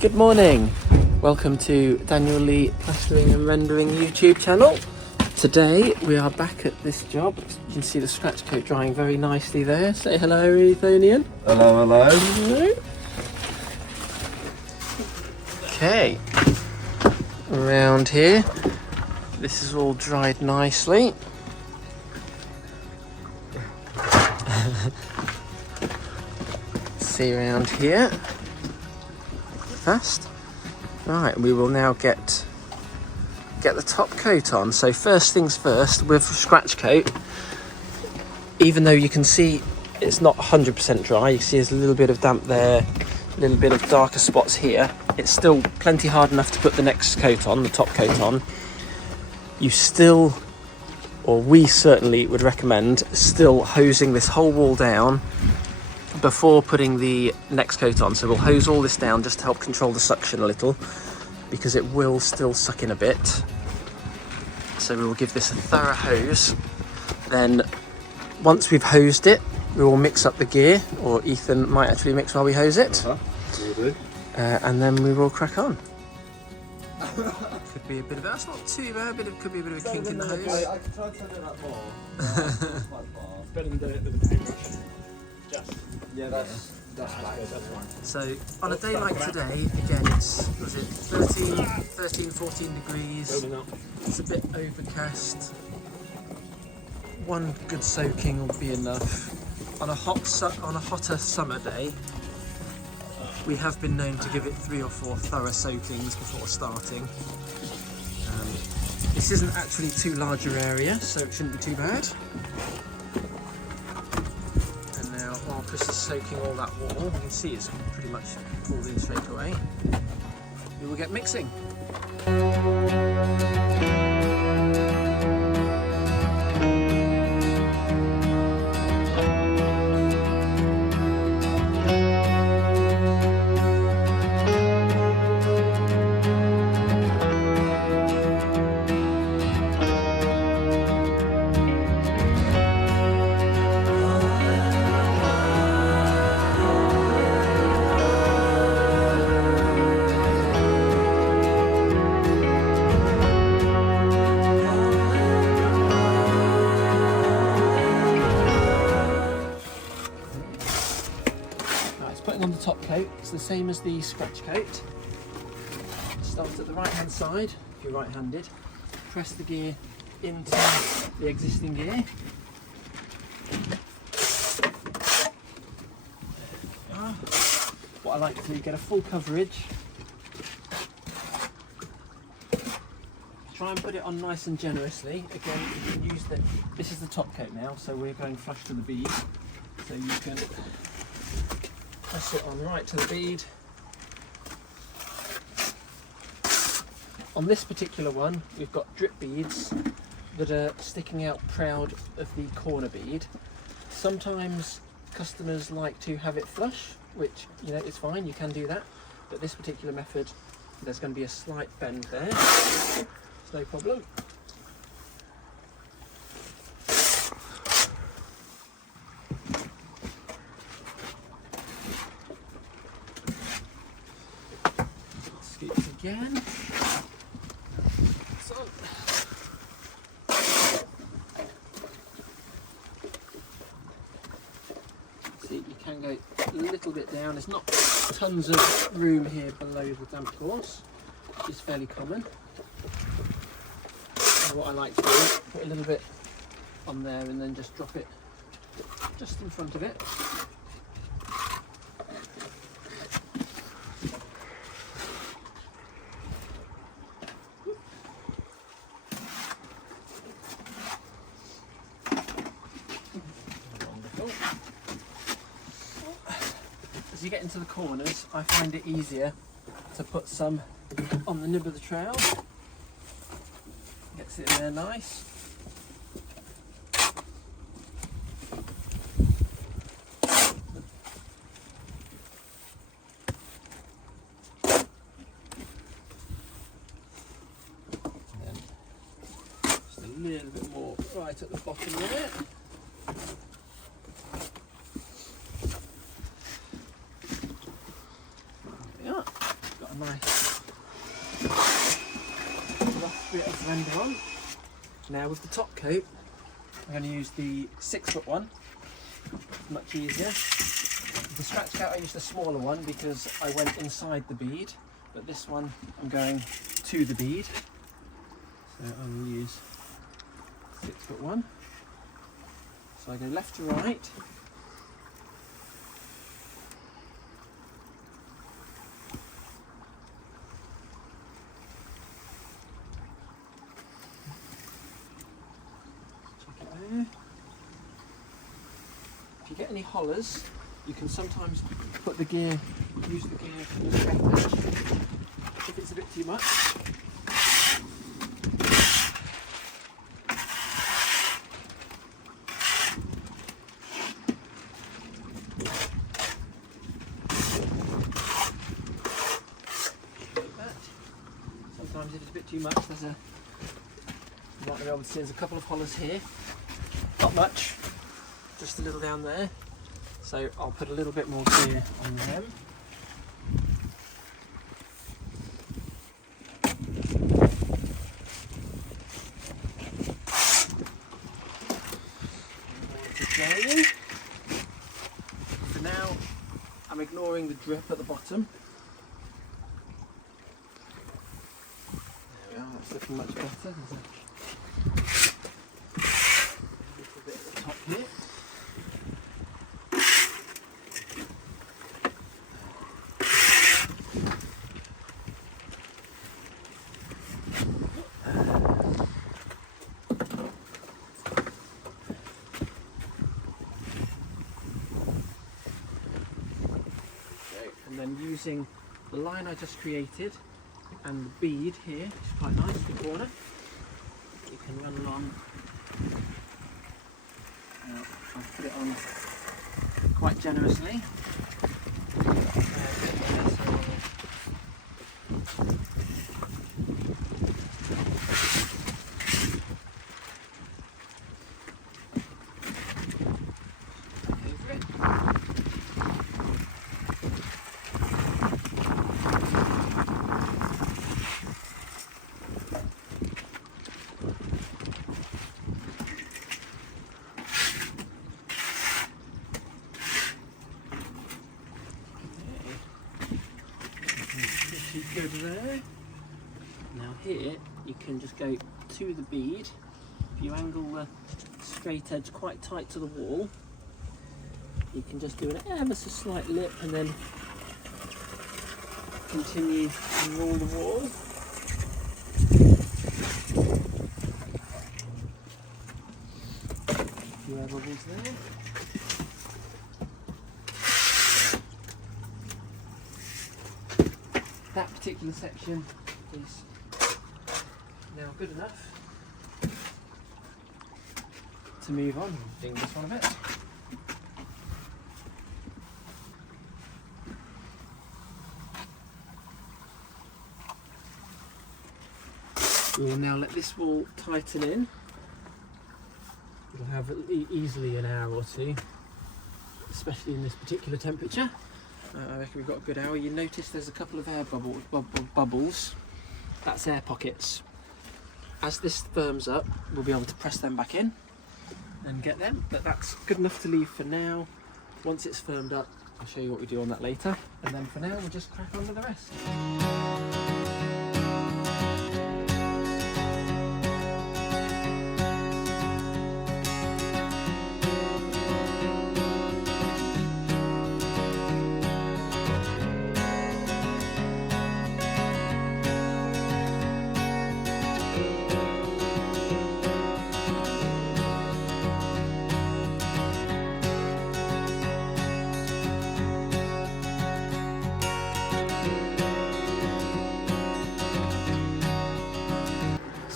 Good morning, welcome to Daniel Lee Plastering and Rendering YouTube channel. Today we are back at this job. You can see the scratch coat drying very nicely there. Say hello, Ethonian. Hello, hello. Hello. Okay, around here, this is all dried nicely. See around here. Fast. Right, we will now get the top coat on. So first things first, with scratch coat, even though you can see it's not 100% dry, you see there's a little bit of damp there, a little bit of darker spots here, it's still plenty hard enough to put the next coat on, the top coat on. You still, or we certainly would recommend, still hosing this whole wall down before putting the next coat on. So we'll hose all this down just to help control the suction a little, because it will still suck in a bit. So we will give this a thorough hose. Then once we've hosed it, we will mix up the gear, or Ethan might actually mix while we hose it. Will do. And then we will crack on. Could be a bit of, that's not too bad, could be a bit of a kink in the hose. I can try and turn it up more. Better than doing it with a paintbrush. Yeah, that's fine. So on a day like today, again it's, was it 13, 14 degrees, it's a bit overcast. One good soaking will be enough. On a hotter summer day, we have been known to give it 3 or 4 thorough soakings before starting. This isn't actually too large an area, so it shouldn't be too bad. And now, while Kris is soaking all that wall, you can see it's pretty much pulled in straight away. We will get mixing. On the top coat, it's the same as the scratch coat. Start at the right hand side, if you're right handed, press the gear into the existing gear. What I like to do, get a full coverage. Try and put it on nice and generously. Again, you can use this is the top coat now, so we're going flush to the bead. So you can press it on right to the bead. On this particular one, we've got drip beads that are sticking out proud of the corner bead. Sometimes customers like to have it flush, which, you know, it's fine, you can do that. But this particular method, there's going to be a slight bend there. It's no problem. Again. So, see, you can go a little bit down. There's not tons of room here below the damp course, which is fairly common. And what I like to do is put a little bit on there and then just drop it just in front of it. As you get into the corners, I find it easier to put some on the nib of the trowel. Gets it in there nice. And then just a little bit more right at the bottom there. blender on. Now with the top coat, I'm going to use the 6-foot one, much easier. The scratch coat, I used a smaller one because I went inside the bead, but this one I'm going to the bead. So I will use 6-foot one. So I go left to right. If you get any hollers, you can sometimes put the gear, use the gear from the straight edge if it's a bit too much. Like that. Sometimes if it's a bit too much, there's a, you might be able to see there's a couple of hollers here. Not much, just a little down there. So I'll put a little bit more gear on them. For now, I'm ignoring the drip at the bottom. There we are, that's looking much better. There's a little bit at the top here. And then using the line I just created and the bead here, which is quite nice, the corner, you can run along. I'll put it on quite generously. Good there. Now here you can just go to the bead. If you angle the straight edge quite tight to the wall, you can just do an ever so slight lip and then continue to roll the wall. A few air bubbles there. That particular section is now good enough to move on. Ding this one a bit. We will now let this wall tighten in. It'll have easily an hour or two, especially in this particular temperature. I reckon we've got a good hour. You notice there's a couple of air bubbles. That's air pockets. As this firms up, we'll be able to press them back in and get them. But that's good enough to leave for now. Once it's firmed up, I'll show you what we do on that later. And then for now, we'll just crack on with the rest.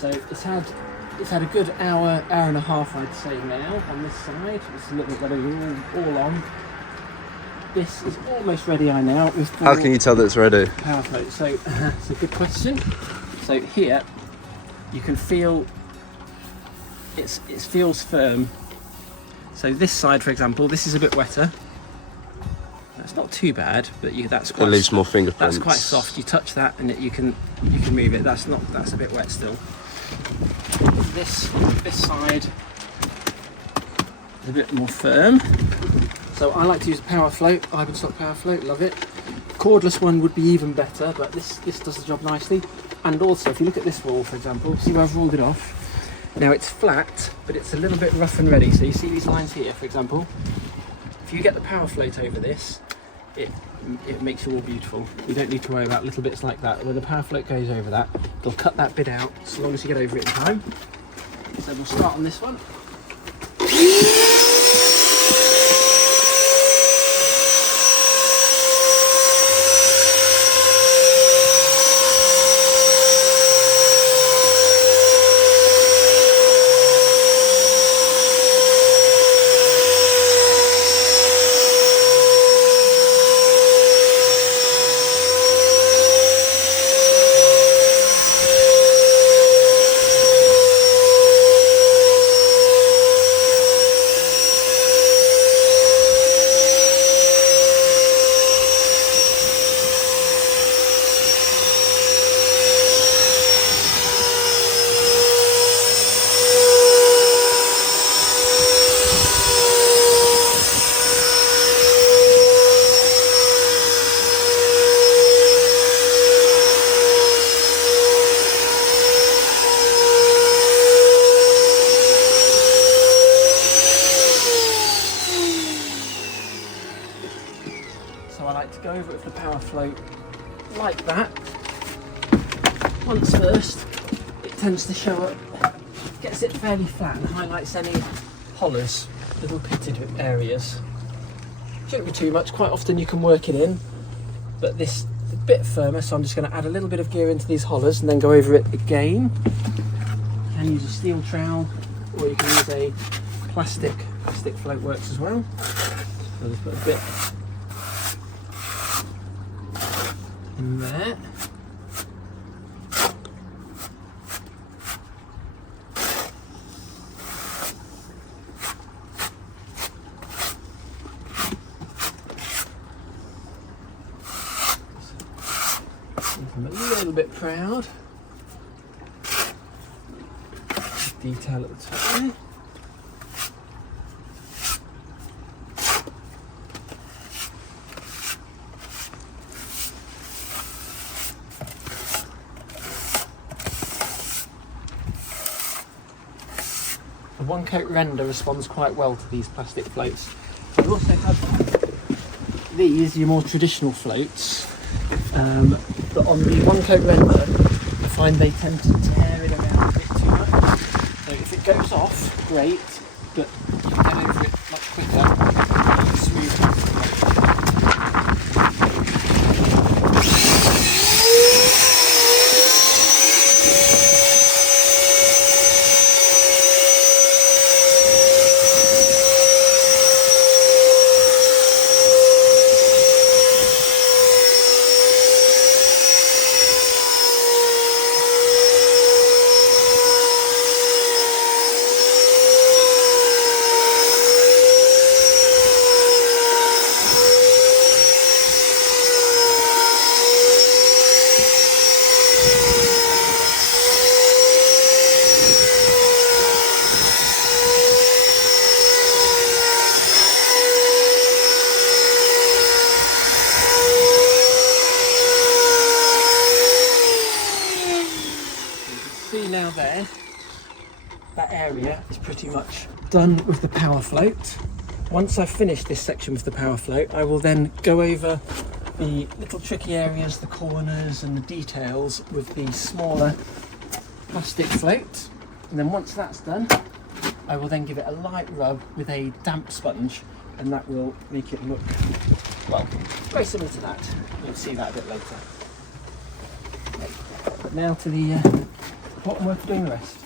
So it's had a good hour and a half, I'd say now on this side. It's a little bit all on. This is almost ready now. How can you tell that it's ready? Power float. So it's a good question. So here you can feel it feels firm. So this side, for example, this is a bit wetter. That's not too bad, but that's quite. It leaves more fingerprints. That's quite soft. You touch that and you can move it. That's a bit wet still. This side is a bit more firm. So I like to use a power float, Ivanstock power float, love it. Cordless one would be even better, but this does the job nicely. And also, if you look at this wall, for example, see where I've rolled it off? Now it's flat, but it's a little bit rough and ready. So you see these lines here, for example? If you get the power float over this, it makes it all beautiful. You don't need to worry about little bits like that. When the power float goes over that, it'll cut that bit out, so long as you get over it in time. So we'll start on this one. So I like to go over it with the power float like that. Once first, it tends to show up, gets it fairly flat and highlights any hollows, little pitted areas. Shouldn't be too much, quite often you can work it in, but this is a bit firmer, so I'm just going to add a little bit of gear into these hollows and then go over it again. You can use a steel trowel, or you can use a plastic float works as well. So I'll just put a bit in there. I'm a little bit proud. Detail at the top there. The one coat render responds quite well to these plastic floats. I also have these, your more traditional floats, but on the one coat render I find they tend to tear it around a bit too much. So if it goes off, great, but you can get over it much quicker and smooth. Now there, that area is pretty much done with the power float. Once I've finished this section with the power float, I will then go over the little tricky areas, the corners and the details with the smaller plastic float. And then once that's done, I will then give it a light rub with a damp sponge, and that will make it look, well, very similar to that. You'll see that a bit later. But now to the bottom work for doing the rest.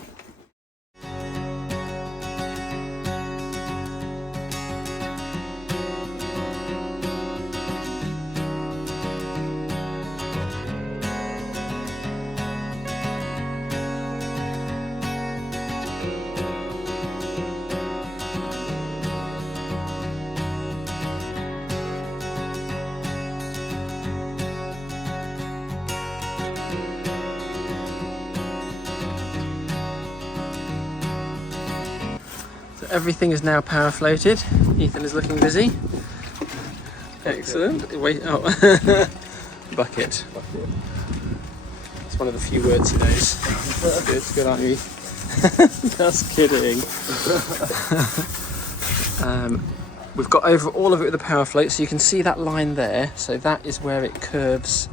everything is now power floated. Ethan is looking busy. Excellent. Wait, oh. Bucket. It's one of the few words he knows. Good, aren't you? Just kidding. We've got over all of it with the power float, so you can see that line there. So that is where it curves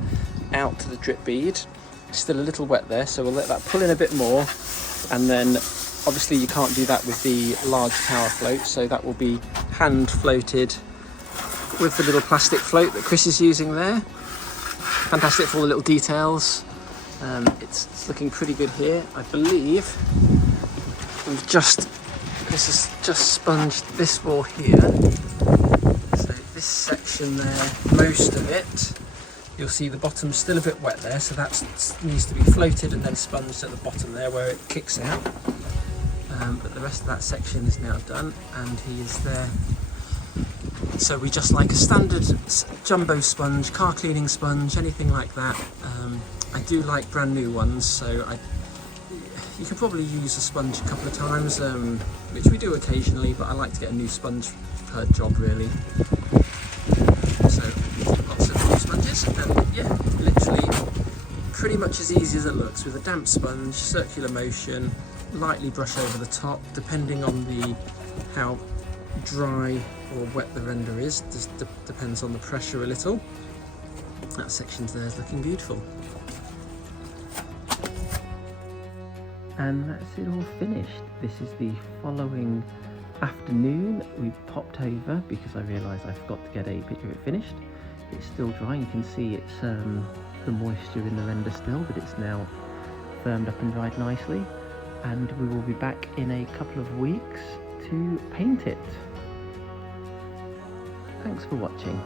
out to the drip bead. It's still a little wet there, so we'll let that pull in a bit more, and then obviously you can't do that with the large power float, so that will be hand floated with the little plastic float that Kris is using there. Fantastic for all the little details. It's looking pretty good here. I believe Kris has just sponged this wall here. So this section there, most of it, you'll see the bottom's still a bit wet there, so that needs to be floated and then sponged at the bottom there where it kicks out. But the rest of that section is now done, and he is there. So we just like a standard jumbo sponge, car cleaning sponge, anything like that. I do like brand new ones, so you can probably use a sponge a couple of times, which we do occasionally, but I like to get a new sponge per job really. So lots of new sponges, and yeah, literally pretty much as easy as it looks, with a damp sponge, circular motion, lightly brush over the top, depending on how dry or wet the render is. Just depends on the pressure a little. That section there is looking beautiful. And that's it all finished. This is the following afternoon. We popped over because I realised I forgot to get a picture of it finished. It's still dry. You can see it's the moisture in the render still, but it's now firmed up and dried nicely. And we will be back in a couple of weeks to paint it. Thanks for watching.